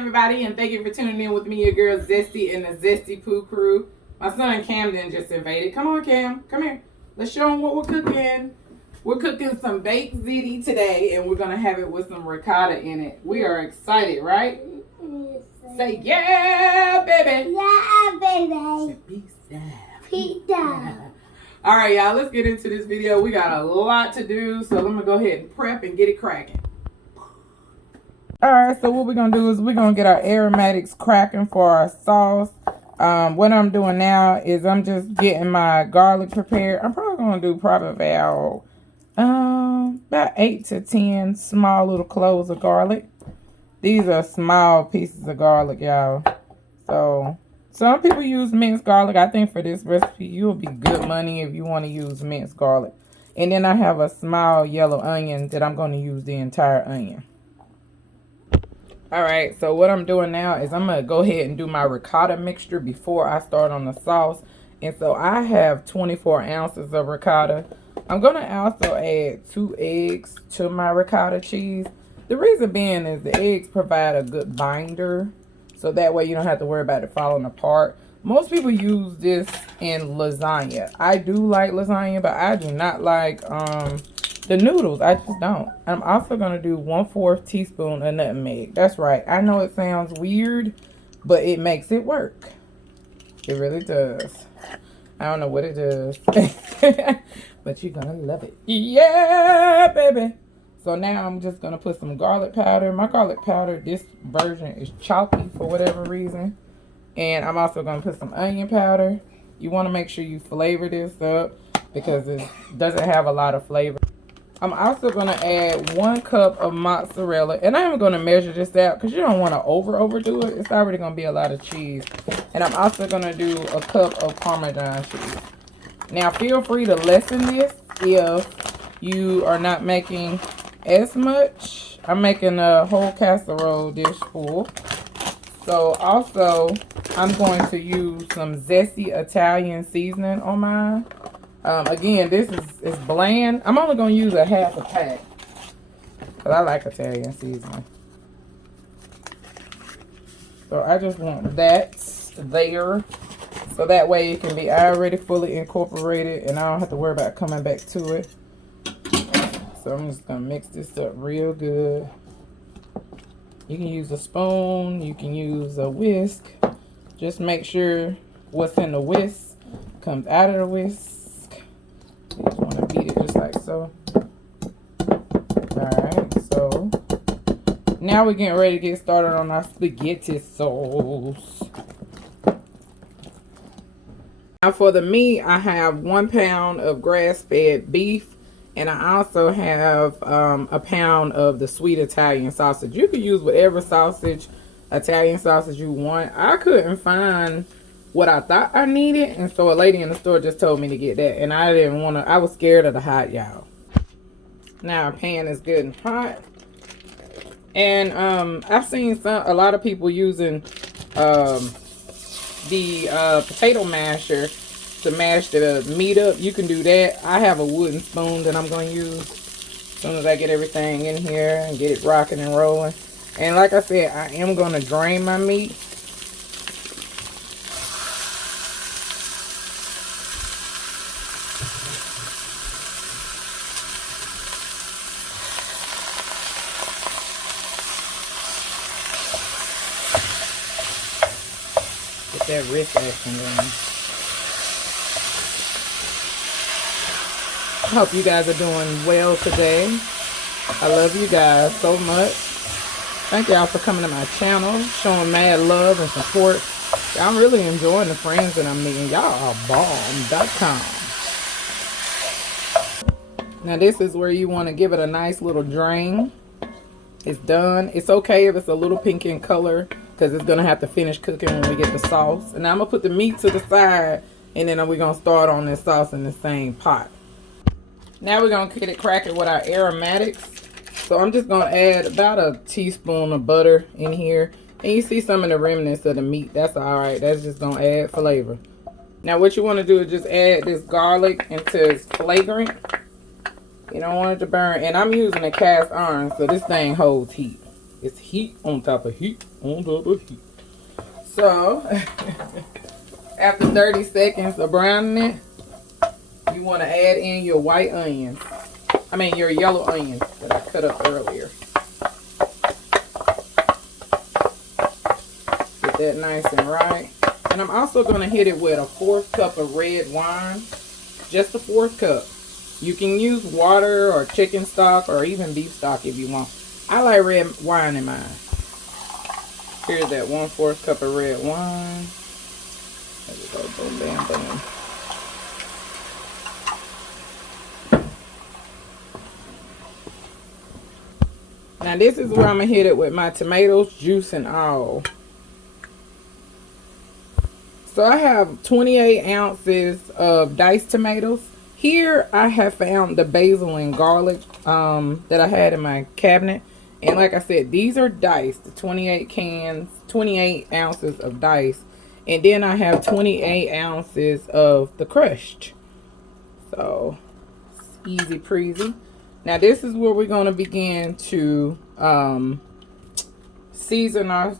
everybody, and thank you for tuning in with me, your girl Zesty and the Zesty Pooh Crew. My son Camden just invaded. Come on, Cam. Come here. Let's show him what we're cooking. We're cooking some Baked Ziti today, and we're going to have it with some ricotta in it. We are excited, right? Say, yeah, baby. Yeah, baby. Pizza. Pizza. All right, y'all, let's get into this video. We got a lot to do, so I'm going to go ahead and prep and get it cracking. All right, so what we're going to do is we're going to get our aromatics cracking for our sauce. What I'm doing now is I'm just getting my garlic prepared. I'm probably going to do about 8 to 10 small little cloves of garlic. These are small pieces of garlic, y'all. So some people use minced garlic. I think for this recipe, you'll be good money if you want to use minced garlic. And then I have a small yellow onion that I'm going to use the entire onion. All right, so what I'm doing now is I'm going to go ahead and do my ricotta mixture before I start on the sauce. And so I have 24 ounces of ricotta. I'm going to also add 2 eggs to my ricotta cheese. The reason being is the eggs provide a good binder, so that way you don't have to worry about it falling apart. Most people use this in lasagna. I do like lasagna, but I do not like the noodles. I just don't. I'm also going to do 1/4 teaspoon of nutmeg. That's right. I know it sounds weird, but it makes it work. It really does. I don't know what it does, but you're going to love it. Yeah, baby. So now I'm just going to put some garlic powder. My garlic powder, this version is chalky for whatever reason. And I'm also going to put some onion powder. You want to make sure you flavor this up because it doesn't have a lot of flavor. I'm also going to add 1 cup of mozzarella. And I'm going to measure this out because you don't want to overdo it. It's already going to be a lot of cheese. And I'm also going to do a cup of parmesan cheese. Now feel free to lessen this if you are not making as much. I'm making a whole casserole dish full. So also I'm going to use some zesty Italian seasoning on mine. Again, this is bland. I'm only going to use a half a pack because I like Italian seasoning. So I just want that there so that way it can be already fully incorporated and I don't have to worry about coming back to it. So I'm just going to mix this up real good. You can use a spoon. You can use a whisk. Just make sure what's in the whisk comes out of the whisk. You just want to beat it just like so. Alright, so now we're getting ready to get started on our spaghetti sauce. Now for the meat, I have 1 pound of grass-fed beef. And I also have a pound of the sweet Italian sausage. You could use whatever Italian sausage you want. I couldn't find what I thought I needed. And so a lady in the store just told me to get that. And I didn't want to. I was scared of the hot, y'all. Now our pan is good and hot. And I've seen a lot of people using the potato masher to mash the meat up. You can do that. I have a wooden spoon that I'm going to use as soon as I get everything in here and get it rocking and rolling. And like I said, I am going to drain my meat. Get that wrist action going. I hope you guys are doing well today. I love you guys so much. Thank y'all for coming to my channel, showing mad love and support. I'm really enjoying the friends that I'm meeting. Y'all are bomb.com. Now this is where you want to give it a nice little drain. It's done. It's okay if it's a little pink in color because it's going to have to finish cooking when we get the sauce. And now I'm going to put the meat to the side and then we're going to start on this sauce in the same pot. Now we're going to get it cracking with our aromatics. So I'm just going to add about a teaspoon of butter in here. And you see some of the remnants of the meat. That's alright. That's just going to add flavor. Now what you want to do is just add this garlic until it's flagrant. You don't want it to burn. And I'm using a cast iron, so this thing holds heat. It's heat on top of heat on top of heat. So, after 30 seconds of browning it, you want to add in your white onions. I mean your yellow onions that I cut up earlier. Get that nice and right. And I'm also going to hit it with a 1/4 cup of red wine. Just a 1/4 cup. You can use water or chicken stock or even beef stock if you want. I like red wine in mine. Here's that 1/4 cup of red wine. There we go. Boom, bam, boom. Now this is where I'm going to hit it with my tomatoes, juice and all. So I have 28 ounces of diced tomatoes. Here I have found the basil and garlic that I had in my cabinet. And like I said, these are diced, 28 ounces of diced. And then I have 28 ounces of the crushed. So, easy breezy. Now this is where we're going to begin to season our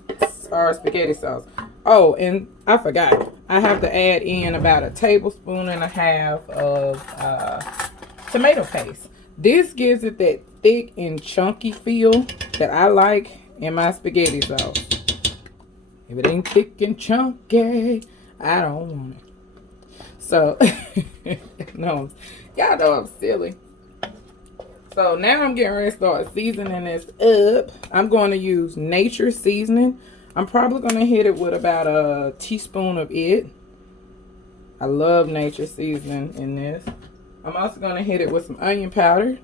spaghetti sauce. Oh, and I forgot. I have to add in about 1.5 tablespoons of tomato paste. This gives it that thick and chunky feel that I like in my spaghetti sauce. If it ain't thick and chunky, I don't want it. So, no, y'all know I'm silly. So now I'm getting ready to start seasoning this up. I'm going to use nature seasoning. I'm probably going to hit it with about 1 teaspoon of it. I love nature seasoning in this. I'm also going to hit it with some onion powder.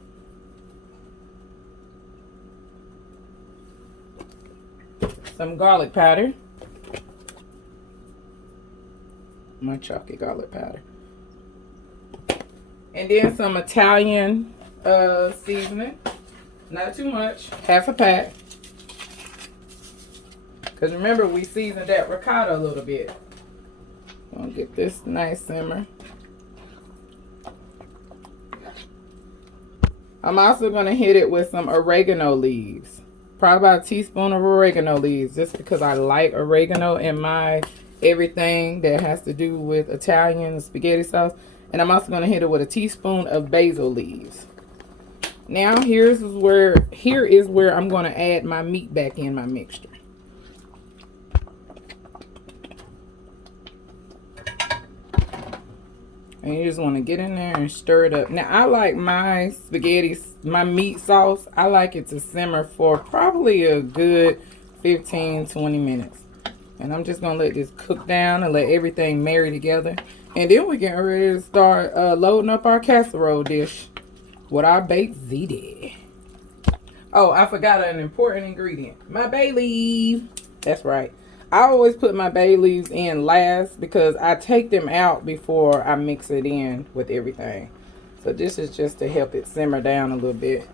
Some garlic powder. My chalky garlic powder. And then some Italian seasoning. Not too much. 1/2 pack. Because remember, we seasoned that ricotta a little bit. Gonna get this nice simmer. I'm also gonna hit it with some oregano leaves. Probably about 1 teaspoon of oregano leaves, just because I like oregano in my everything that has to do with Italian spaghetti sauce. And I'm also gonna hit it with 1 teaspoon of basil leaves. Now here is where I'm gonna add my meat back in my mixture. And you just want to get in there and stir it up. Now, I like my spaghetti, my meat sauce, I like it to simmer for probably a good 15-20 minutes. And I'm just going to let this cook down and let everything marry together. And then we're getting ready to start loading up our casserole dish with our baked ziti. Oh, I forgot an important ingredient. My bay leaf. That's right. I always put my bay leaves in last because I take them out before I mix it in with everything. So this is just to help it simmer down a little bit.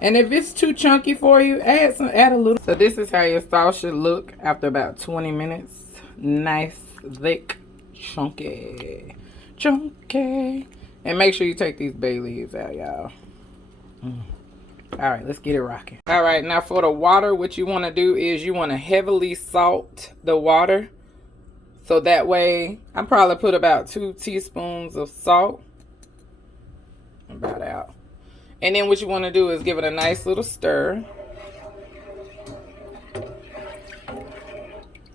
And if it's too chunky for you, add a little. So this is how your sauce should look after about 20 minutes. Nice, thick, chunky. And make sure you take these bay leaves out, y'all. All right, let's get it rocking. All right, now for the water, what you want to do is you want to heavily salt the water. So that way, I probably put about 2 teaspoons of salt. About out. And then what you want to do is give it a nice little stir.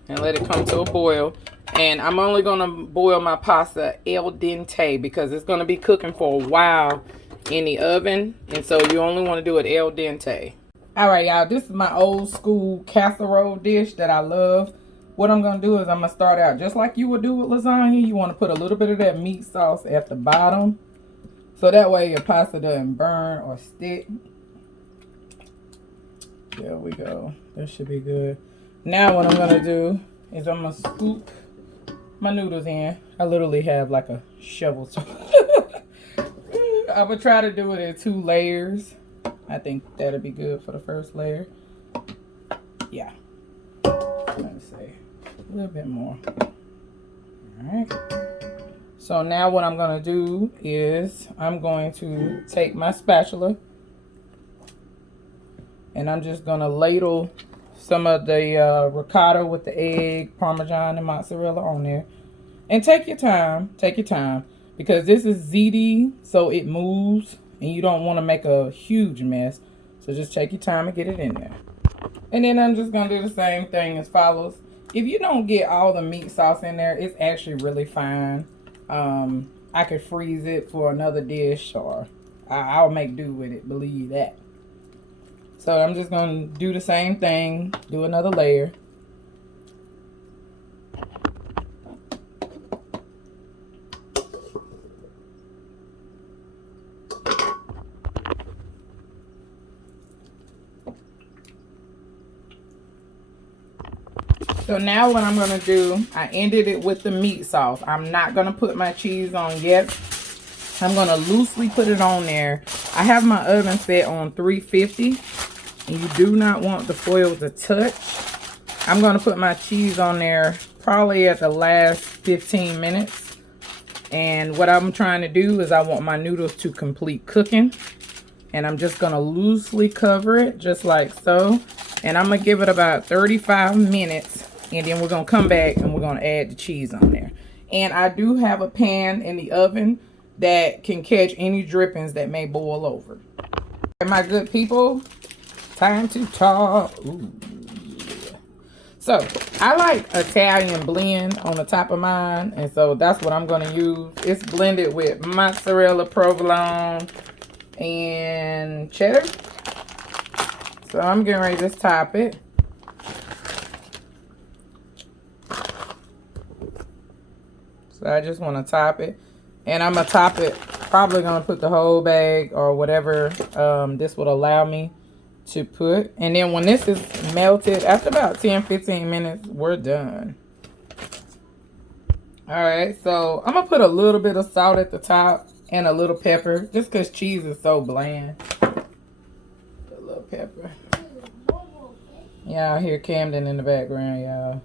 And let it come to a boil. And I'm only going to boil my pasta al dente because it's going to be cooking for a while in the oven, and so you only want to do it al dente. All right, y'all, this is my old school casserole dish that I love. What I'm gonna do is I'm gonna start out just like you would do with lasagna. You want to put a little bit of that meat sauce at the bottom, so that way your pasta doesn't burn or stick. There we go. That should be good. Now what I'm gonna do is I'm gonna scoop my noodles in. I literally have like a shovel. I would try to do it in 2 layers. I think that'll be good for the first layer. Yeah. Let me see. A little bit more. Alright. So now what I'm going to do is I'm going to take my spatula and I'm just going to ladle some of the ricotta with the egg, parmesan, and mozzarella on there. And take your time. Take your time. Because this is ziti, so it moves. And you don't want to make a huge mess. So just take your time and get it in there. And then I'm just going to do the same thing as follows. If you don't get all the meat sauce in there, it's actually really fine. I could freeze it for another dish, or I'll make do with it, believe that. So I'm just going to do the same thing, do another layer. So now what I'm going to do, I ended it with the meat sauce. I'm not going to put my cheese on yet. I'm going to loosely put it on there. I have my oven set on 350. And you do not want the foil to touch. I'm going to put my cheese on there probably at the last 15 minutes. And what I'm trying to do is I want my noodles to complete cooking. And I'm just going to loosely cover it just like so. And I'm going to give it about 35 minutes. And then we're going to come back and we're going to add the cheese on there. And I do have a pan in the oven that can catch any drippings that may boil over. My good people, time to talk. Ooh, yeah. So I like Italian blend on the top of mine. And so that's what I'm going to use. It's blended with mozzarella, provolone, and cheddar. So I'm getting ready to top it. So I just want to top it. And I'm going to top it. Probably going to put the whole bag or whatever this would allow me to put. And then when this is melted, after about 10-15 minutes, we're done. Alright, so I'm going to put a little bit of salt at the top and a little pepper. Just because cheese is so bland. Put a little pepper. Y'all hear Camden in the background, y'all.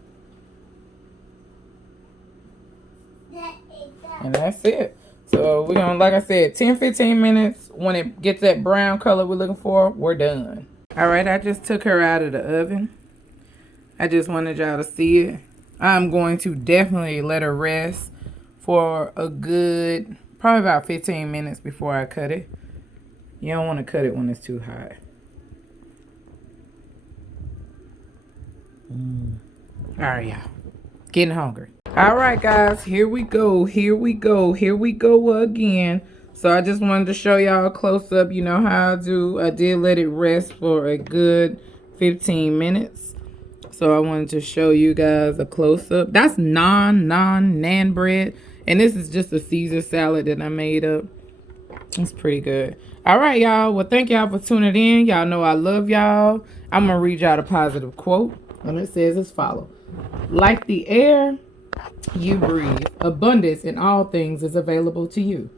And that's it. So we're gonna, like I said, 10-15 minutes. When it gets that brown color we're looking for, we're done. All right, I just took her out of the oven. I just wanted y'all to see it. I'm going to definitely let her rest for a good, probably about 15 minutes before I cut it. You don't want to cut it when it's too hot. All right, y'all. Getting hungry. All right, guys, here we go. Here we go. Here we go again. So I just wanted to show y'all a close up. You know how I do. I did let it rest for a good 15 minutes. So I wanted to show you guys a close up. That's naan bread. And this is just a Caesar salad that I made up. It's pretty good. All right, y'all. Well, thank y'all for tuning in. Y'all know I love y'all. I'm going to read y'all a positive quote. And it says as follows. Like the air you breathe, abundance in all things is available to you.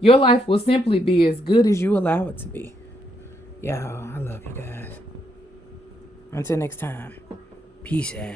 Your life will simply be as good as you allow it to be. Y'all, I love you guys. Until next time, peace out.